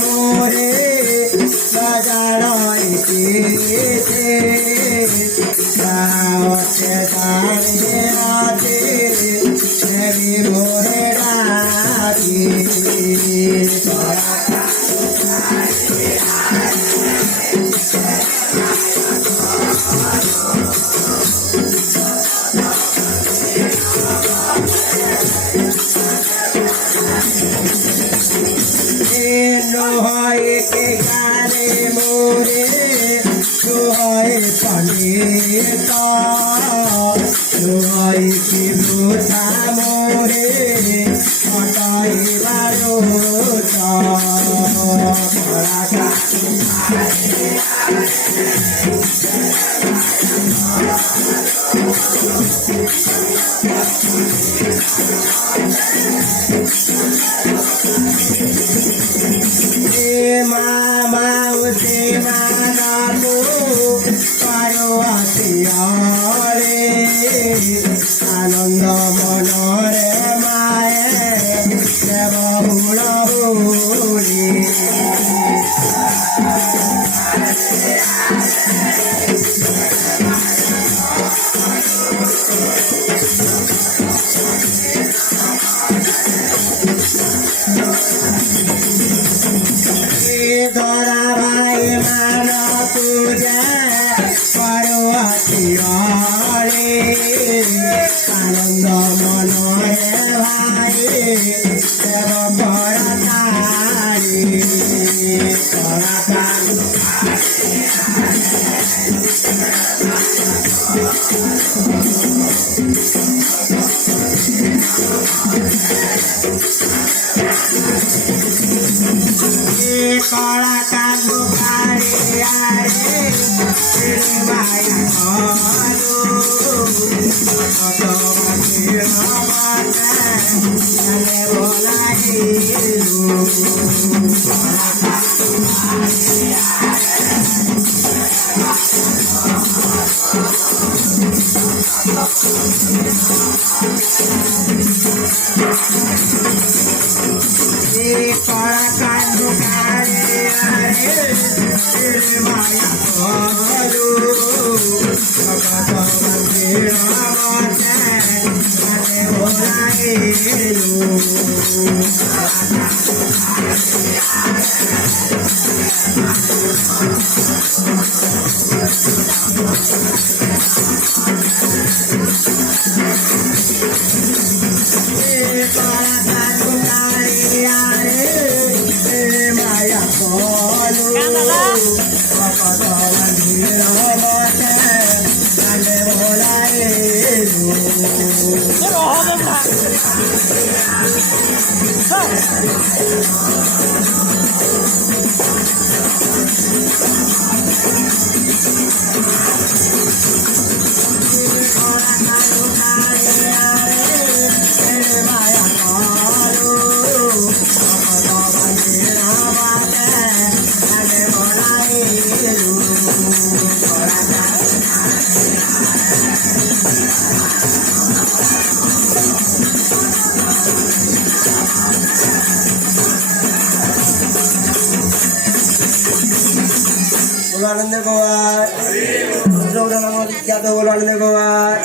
मोरे सजाड़े मोरे डाकी लोहाए के गारे मोरे लोहाए पनीता लोहाए की भूसा मोरे हटाए बारोता मामा उसे माना को पारो आसियारे आनंद मनरे माए देव बुड़ी धरा भाई माना पूजा करो आसियारे आनंद मनरे भाई देव बरतारी कला कांदो कारे आरे माया करो मंदिर माता बोलाई कला कांदो कारे माया करो मंदिर माता बोलाई माया आनंद कुमार क्या तो बोलो आनंद कुमार